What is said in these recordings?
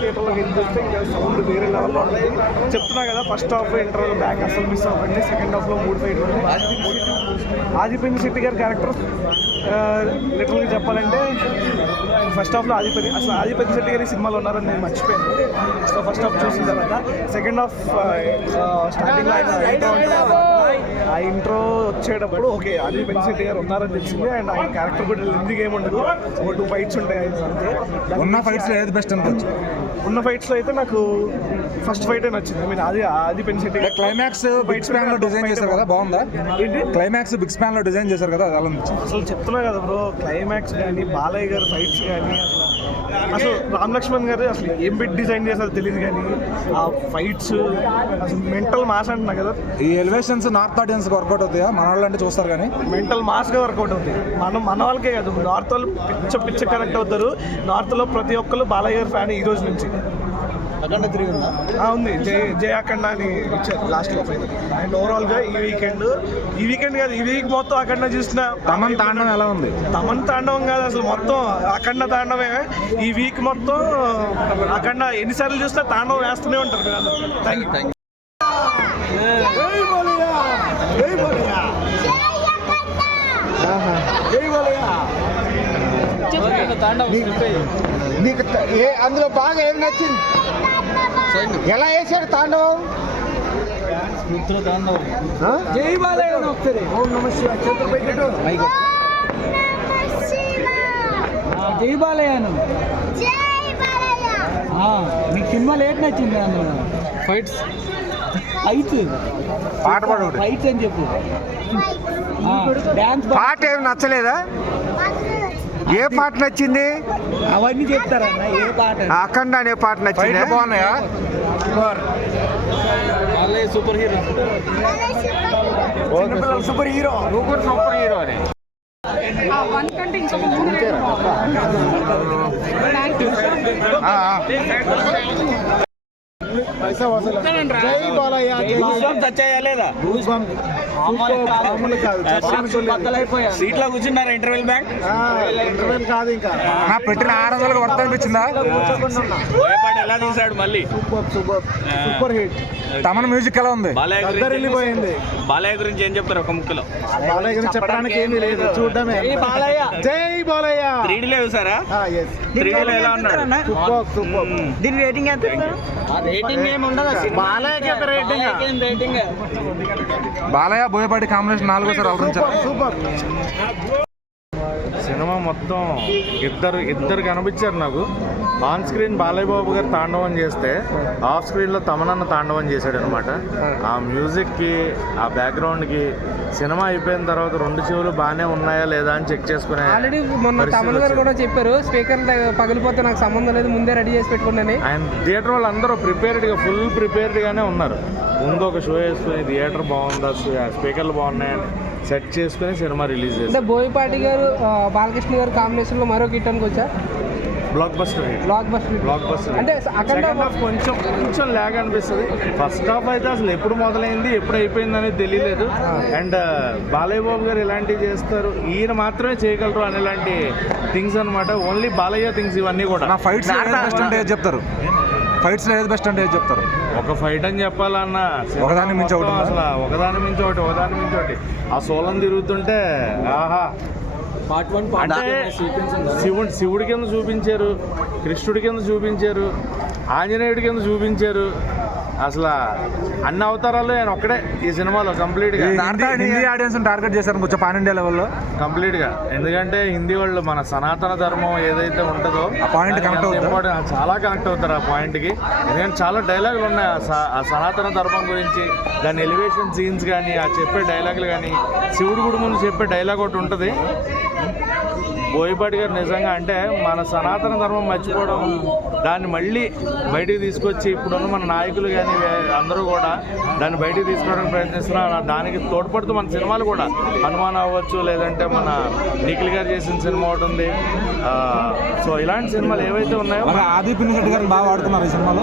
థియేటర్లోకి వెళ్ళి చూస్తే ఇంకా సౌండ్ వేరే లెవెల్లో ఉంటుంది. చెప్తున్నా కదా, ఫస్ట్ హాఫ్ ఇంటర్వల్ బ్యాక్ అసలు మిస్ అవ్వండి. సెకండ్ హాఫ్లో 3 ఫైట్లు ఉన్నాయి. ఆదిపిన్ శెట్టి గారి క్యారెక్టర్ లిటరల్గా చెప్పాలంటే ఫస్ట్ హాఫ్లో ఆదిపతి శెట్టి గారి సినిమాలో ఉన్నారని నేను మర్చిపోయాను. సో ఫస్ట్ హాఫ్ చూసిన తర్వాత సెకండ్ హాఫ్ స్టార్టింగ్లో ఆ ఇంట్రో వచ్చేటప్పుడు ఓకే ఆదిపతి శెట్టి గారు ఉన్నారని తెలిసింది. అండ్ ఆయన క్యారెక్టర్ కూడా ఎందుకు ఏముండదు, ఒక 2 ఫైట్స్ ఉంటాయి అంతే. ఉన్న ఫైట్స్లో ఏది బెస్ట్ అనిపించు? ఉన్న ఫైట్స్లో అయితే నాకు ఫస్ట్ ఫైటే నచ్చింది. ఐ మీన్ ఆదిపతి శెట్టి గారు క్లైమాక్స్ బిగ్ స్పాన్ లో డిజైన్ చేశారు కదా, బాగుందా? ఏంటి క్లైమాక్స్ బిగ్ స్పాన్ లో డిజైన్ చేశారు కదా, అది అలా అనిపించింది. అసలు చెప్తున్నా కదా బ్రో, క్లైమాక్స్ కానీ బాలయ్య గారు ఫైట్స్ కానీ అసలు రామ్ లక్ష్మణ్ గారు అసలు ఏం పెట్టి డిజైన్ చేశారో తెలియదు. కానీ ఆ ఫైట్స్ అసలు మెంటల్ మాస్ అంటున్నా కదా. ఈ ఎలివేషన్స్ నార్త్ ఆడియన్స్ వర్కౌట్ అవుతాయా? మన వాళ్ళు అంటే చూస్తారు కానీ మెంటల్ మాస్గా వర్కౌట్ అవుతాయి. మన వాళ్ళకే కాదు, నార్త్ వాళ్ళు పిచ్చ కనెక్ట్ అవుతారు. నార్త్లో ప్రతి ఒక్కరు బాలయ్య గారు ఫ్యాన్ ఈ రోజు నుంచి. అఖండ 3 ఉందా? ఉంది, జయ అఖండ అని ఇచ్చారు లాస్ట్ ఆఫ్ అయితే. అండ్ ఓవరాల్గా ఈ వీకెండ్ కాదు, ఈ వీక్ మొత్తం అఖండ చూసిన. తమన్ తాండవం ఎలా ఉంది? తమన్ తాండవం కాదు అసలు, మొత్తం అఖండ తాండవే. ఈ వీక్ మొత్తం అఖండ ఎన్నిసార్లు చూసినా తాండవం వేస్తూనే ఉంటారు. Thank you. నీకు అందులో బాగా ఏం నచ్చింది? ఎలా వేసాడు తాండవం? జై బాలయ్య ఒకసారి. ఓం నమ శివాయ. చేతులు పెట్టు. జై బాలయ్యను. మీకు సినిమాలు ఏంటి నచ్చింది? అందులో ఫైట్స్ పాట పాడు. ఫైట్స్ అని చెప్పు. డాన్స్ పాట ఏమి నచ్చలేదా? ఏ పాట నచ్చింది? అవన్నీ చెప్తారన్న. ఏ పాట? అఖండ అనే పాట నచ్చింది. బాగున్నాయా? Super hero super hero super hero అని సీట్లో కూర్చున్నారా? ఇంటర్వెల్ బ్యాంక్ ఇంటర్వెల్ కాదు ఇంకా పెట్టిన 600 వర్త్ అనిపించిందా? ఎలా తీసాడు మళ్ళీ? Super hit. తమన్ మ్యూజిక్ ఎలా ఉంది? వెళ్ళిపోయింది. బాలయ్య గురించి ఏం చెప్తారు ఒక ముక్కలో? బాలయ్య గురించి చెప్పడానికి ఏమీ లేదు, చూడడమే. జై బాలయ్య. 3Dలో చూసారా? 3Dలో ఎలా ఉన్నాడు? సూపర్. దీని రేటింగ్ ఎంత? రేటింగ్ ఏమి ఉండదు. బాలయ్యకి ఒక రేటింగ్. బాలయ్య బోయపాటి కాంబినేషన్ 4వ అవతరించారు. సూపర్. సినిమా మొత్తం ఇద్దరు కనిపించారు నాకు. ఆన్ స్క్రీన్ బాలయ్య బాబు గారు తాండవం చేస్తే ఆఫ్ స్క్రీన్లో తమనన్న తాండవం చేశాడు అనమాట. ఆ మ్యూజిక్కి, ఆ బ్యాక్గ్రౌండ్కి సినిమా అయిపోయిన తర్వాత 2 చెవులు బాగానే ఉన్నాయా లేదా అని చెక్ చేసుకునే. ఆల్రెడీ మొన్న తమన్ గారు కూడా చెప్పారు, స్పీకర్ పగిలిపోతే నాకు సంబంధం లేదు, ముందే రెడీ చేసి పెట్టుకున్నాను. ఆయన థియేటర్ వాళ్ళు అందరూ ఫుల్ ప్రిపేర్డ్గానే ఉన్నారు. ముందు ఒక షో వేసుకుని థియేటర్ బాగుందా, స్పీకర్లు బాగున్నాయని సెట్ చేసుకుని సినిమా రిలీజ్ చేశారు. అంటే బోయపాటి గారు బాలకృష్ణ గారు కాంబినేషన్లో మరో కిట్టానికి వచ్చా. బ్లాక్ బస్టర్ అంటే అఖండ కొంచెం ల్యాగ్ అనిపిస్తుంది. ఫస్ట్ హాఫ్ అయితే అసలు ఎప్పుడు మొదలైంది ఎప్పుడు అయిపోయింది అనేది తెలియలేదు. అండ్ బాలయ్య బాబు గారు ఇలాంటివి చేస్తారు, ఈయన మాత్రమే చేయగలరు అనేలాంటి థింగ్స్ అనమాట. ఓన్లీ బాలయ్య థింగ్స్ ఇవన్నీ కూడా. నా ఫైట్స్ బెస్ట్ అంటే ఏది చెప్తారు? ఫైట్స్ ఏది బెస్ట్ అంటే ఏది చెప్తారు? ఒక ఫైట్ అని చెప్పాలన్నా ఒకదాని మించి ఒకటి అసలు ఒకదాని మించి ఒకటి. ఆ సోలం తిరుగుతుంటే ఆహా. అంటే శివుడి కింద చూపించారు, కృష్ణుడి కింద చూపించారు, ఆంజనేయుడి కింద చూపించారు. అసలు అన్ని అవతారాలు ఆయన ఒక్కడే ఈ సినిమాలో కంప్లీట్గా. హిందీ ఆడియన్స్ టార్గెట్ చేశారు కొంచెం పాన్ ఇండియా లెవెల్లో కంప్లీట్గా. ఎందుకంటే హిందీ వాళ్ళు మన సనాతన ధర్మం ఏదైతే ఉంటుందో ఆ పాయింట్ కనెక్ట్ అవుతారు, చాలా కనెక్ట్ అవుతారు ఆ పాయింట్కి. ఎందుకంటే చాలా డైలాగులు ఉన్నాయి ఆ సనాతన ధర్మం గురించి. దాని ఎలివేషన్ సీన్స్ కానీ, ఆ చెప్పే డైలాగులు కానీ, శివుడి గుడి ముందు చెప్పే డైలాగ్ ఒకటి ఉంటుంది. బోయపాటి గారు నిజంగా అంటే మన సనాతన ధర్మం మర్చిపోవడం, దాన్ని మళ్ళీ బయటికి తీసుకొచ్చి ఇప్పుడున్న మన నాయకులు కానీ అందరూ కూడా దాన్ని బయటికి తీసుకోవడానికి ప్రయత్నిస్తున్నారు. దానికి తోడ్పడుతూ మన సినిమాలు కూడా హనుమాన్ అవ్వచ్చు, లేదంటే మన నిఖిల్ గారు చేసిన సినిమా ఒకటి ఉంది. సో ఇలాంటి సినిమాలు ఏవైతే ఉన్నాయో ఆదిపిన్ శెట్టి గారిని బాగా వాడుకున్నారు ఈ సినిమాలో.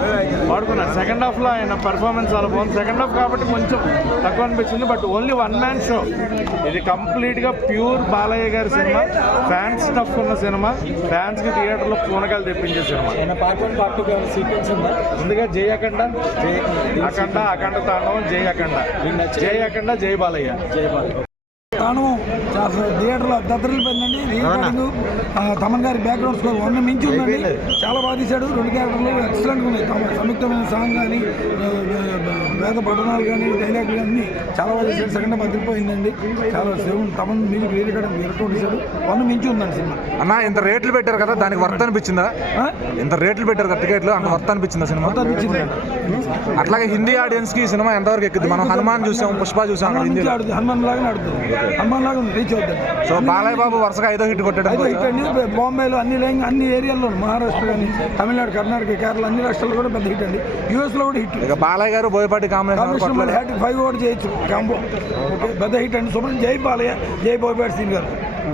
వాడుకున్నారు. సెకండ్ హాఫ్లో ఆయన పర్ఫార్మెన్స్ చాలా బాగుంది. సెకండ్ హాఫ్ కాబట్టి కొంచెం తక్కువ అనిపించింది. బట్ ఓన్లీ 1 మ్యాన్ షో ఇది. కంప్లీట్గా ప్యూర్ బాలయ్య గారి సినిమా. ఫ్యాన్స్ ఫస్ట్ హాఫ్ ఉన్న సినిమా, ఫ్యాన్స్ కి థియేటర్లో పూనకాలు తెప్పించే సినిమా. ముందుగా జై అఖండ, అఖండ, అఖండ తాండవం, జై అఖండ, జై అఖండ, జై బాలయ్య. తాండవం థియేటర్లో దద్దరిల్లిపోయిందండి. రీరికార్డింగ్ తమన్ గారి బ్యాక్గ్రౌండ్ స్కోర్ 100 మించి ఉందండి. చాలా బాగా తీశాడు. 2 క్యారెక్టర్లు ఎక్సలెంట్గా ఉన్నాయి. సంయుక్తమైన సాంగ్ కానీ, వేద పఠనాలు కానీ, డైలాగులు కానీ చాలా బాగా చేశాడు. సెకండ్ హాఫ్ అదిరిపోయిందండి. చాలా తమన్ మ్యూజిక్ రీరికార్డింగ్ ఎరక్ట్ తీశాడు. 100 మించి ఉందండి సినిమా. అన్న ఇంత రేట్లు పెట్టారు కదా, దానికి వర్త్ అనిపించిందా? ఇంత రేట్లు పెట్టారు కదా టికెట్లు, అంత వర్త్ అనిపించిందా సినిమా? అనిపించింది. అట్లాగే హిందీ ఆడియన్స్ కి ఈ సినిమా ఎంతవరకు ఎక్కుద్ది? మనం హనుమాన్ చూసాం, పుష్ప చూసాం హిందీలో. హనుమాన్ లాగానే ఆడుతుంది. హనుమాన్ లాగా రీచ్ అవుతుంది. సో బాలయ్య బాబు వరుసగా 5వ హిట్ కొట్టాడు. హిట్ అండి. బాంబేలో అన్ని ఏరియాల్లో, మహారాష్ట్ర కానీ, తమిళనాడు, కర్ణాటక, కేరళ అన్ని రాష్ట్రాల్లో కూడా పెద్ద హిట్ అండి. యూఎస్లో కూడా హిట్. ఇక బాలయ్య గారు బోయపాటి కాంబినేషన్ 5 కూడా చేయొచ్చు కాంబో. ఓకే, పెద్ద హిట్ అండి. సుబ్రహ్మణ్యం జై బాలయ్య, జై బోయపాటి సీన్ గారు.